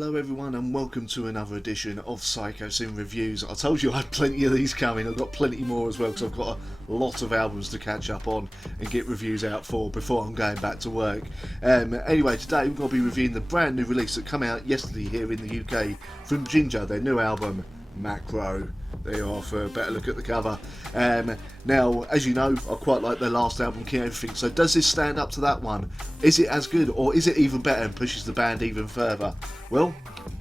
Hello everyone and welcome to another edition of Psychosin Reviews. I told you I had plenty of these coming. I've got plenty more as well because I've got a lot of albums to catch up on and get reviews out for before I'm going back to work. Anyway, today we're going to be reviewing the brand new release that came out yesterday here in the UK from Jinjer, their new album, Macro. There you are for a better look at the cover. Now, as you know, I quite like their last album, King Everything, so does this stand up to that one? Is it as good, or is it even better and pushes the band even further? Well,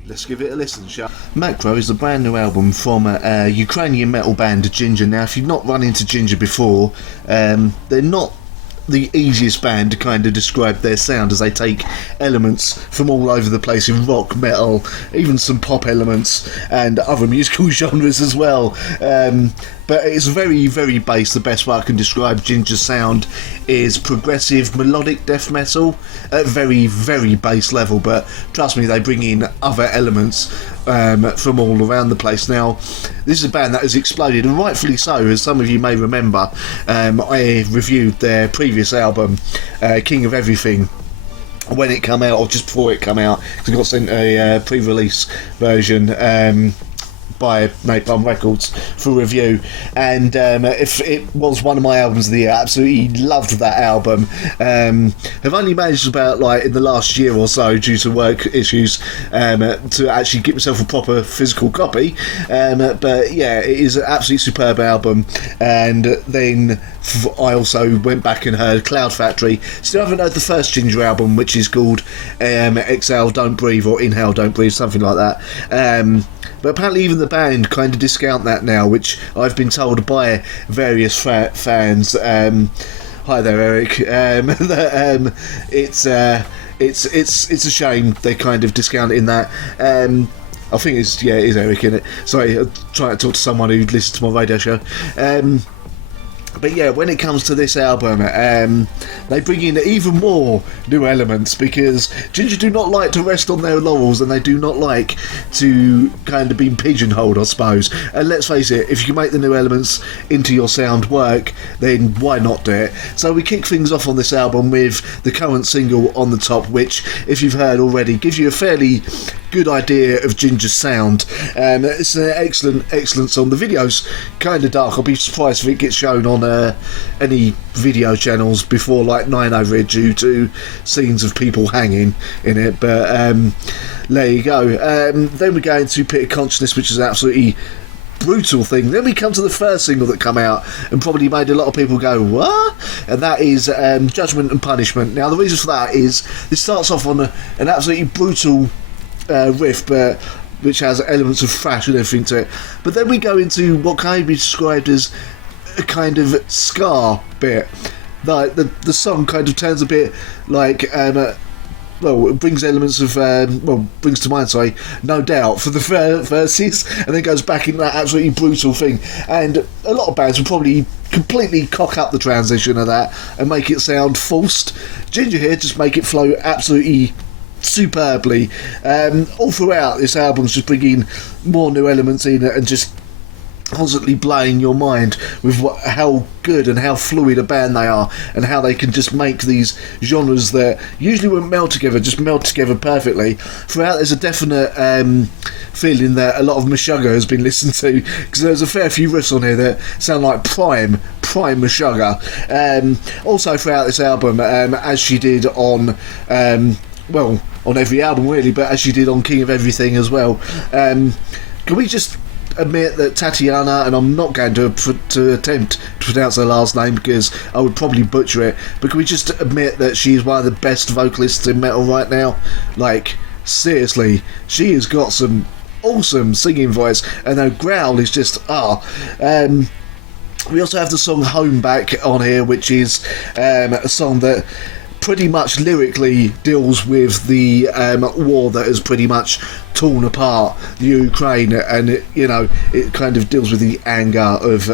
let's give it a listen, shall we? Macro is a brand new album from a Ukrainian metal band, Jinjer. Now, if you've not run into Jinjer before, they're not the easiest band to kind of describe their sound, as they take elements from all over the place in rock, metal, even some pop elements and other musical genres as well. But it's very, very bass. The best way I can describe Jinjer's sound is progressive melodic death metal at very, very bass level, but trust me, they bring in other elements from all around the place. Now, this is a band that has exploded, and rightfully so, as some of you may remember. I reviewed their previous album, King of Everything, when it came out, or just before it came out, because I got sent a pre-release version by Napalm Records for review, and if it was one of my albums of the year, I absolutely loved that album. Have only managed about, like, in the last year or so, due to work issues, to actually get myself a proper physical copy, but yeah, it is an absolutely superb album. And then I also went back and heard Cloud Factory. Still haven't heard the first Jinjer album, which is called Exhale Don't Breathe, or Inhale Don't Breathe, something like that. But apparently even the band kind of discount that now, which I've been told by various fans. Hi there, Eric. That it's a shame they kind of discount it in that. I think it is Eric, in it. Sorry, I'm trying to talk to someone who listens to my radio show. But yeah, when it comes to this album, they bring in even more new elements, because Jinjer do not like to rest on their laurels, and they do not like to kind of be pigeonholed, I suppose. And let's face it, if you can make the new elements into your sound work, then why not do it? So we kick things off on this album with the current single On The Top, which, if you've heard already, gives you a fairly good idea of Jinjer's sound. It's an excellent song. The video's kind of dark. I'll be surprised if it gets shown on any video channels before like 9 over it, due to scenes of people hanging in it, but there you go. Then we go into Pit of Consciousness, which is an absolutely brutal thing. Then we come to the first single that come out and probably made a lot of people go, what? And that is Judgment and Punishment. Now, the reason for that is this starts off on an absolutely brutal riff, but which has elements of thrash and everything to it. But then we go into what can be described as a kind of ska bit. Like the song kind of turns a bit like it brings elements of brings to mind, sorry, No Doubt for the verses, and then goes back into that absolutely brutal thing. And a lot of bands will probably completely cock up the transition of that and make it sound forced. Jinjer here just make it flow absolutely superbly. All throughout this album's just bringing more new elements in and just constantly blowing your mind with how good and how fluid a band they are, and how they can just make these genres that usually wouldn't meld together perfectly. Throughout, there's a definite feeling that a lot of Meshuggah has been listened to, because there's a fair few riffs on here that sound like prime Meshuggah. Also throughout this album, as she did on on every album really, but as she did on King of Everything as well, can we just admit that Tatiana, and I'm not going to attempt to pronounce her last name because I would probably butcher it, but can we just admit that she's one of the best vocalists in metal right now? Like, seriously, she has got some awesome singing voice, and her growl is just we also have the song Home Back on here, which is a song that pretty much lyrically deals with the war that has pretty much torn apart the Ukraine, and it kind of deals with the anger of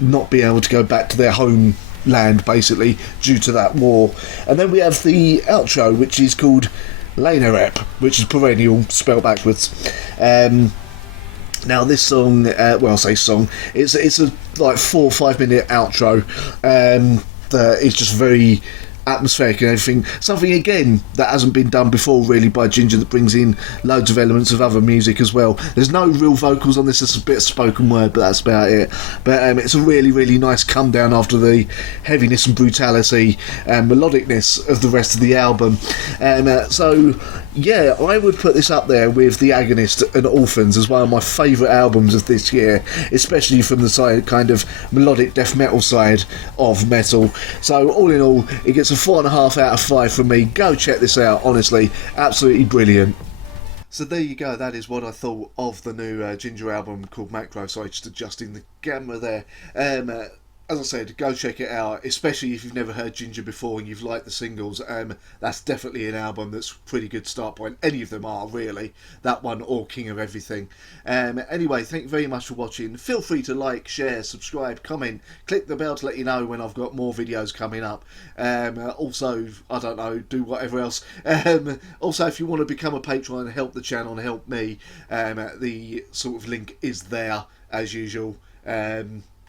not being able to go back to their homeland basically due to that war. And then we have the outro, which is called Lanerep, which is perennial spelled backwards. Now this song, I say song, it's a like 4 or 5 minute outro that is just very atmospheric and everything. Something again that hasn't been done before really by Jinjer, that brings in loads of elements of other music as well. There's no real vocals on this, it's a bit of spoken word, but that's about it. But it's a really, really nice come down after the heaviness and brutality and melodicness of the rest of the album. So yeah, I would put this up there with The Agonist and Orphans as one of my favourite albums of this year, especially from the side kind of melodic death metal side of metal. So all in all, it gets a 4.5 out of 5 from me. Go check this out, honestly, absolutely brilliant. So there you go, that is what I thought of the new Jinjer album called Macro. Sorry, just adjusting the camera there. As I said, go check it out, especially if you've never heard Jinjer before and you've liked the singles. That's definitely an album that's a pretty good start point. Any of them are, really. That one or King of Everything. Anyway, thank you very much for watching. Feel free to like, share, subscribe, comment, click the bell to let you know when I've got more videos coming up. Also, I don't know, do whatever else. Also, if you want to become a patron and help the channel and help me, the sort of link is there, as usual.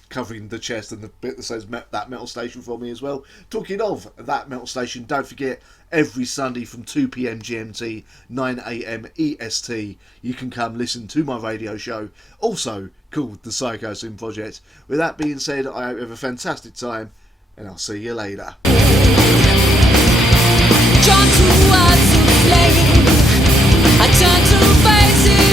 Covering the chest and the bit that says That Metal Station for me as well. Talking of That Metal Station, don't forget, every Sunday from 2 PM GMT, 9 AM EST, you can come listen to my radio show, also called the Psychosin Project. With that being said, I hope you have a fantastic time, and I'll see you later. Drawn towards the flame, I turn to face it.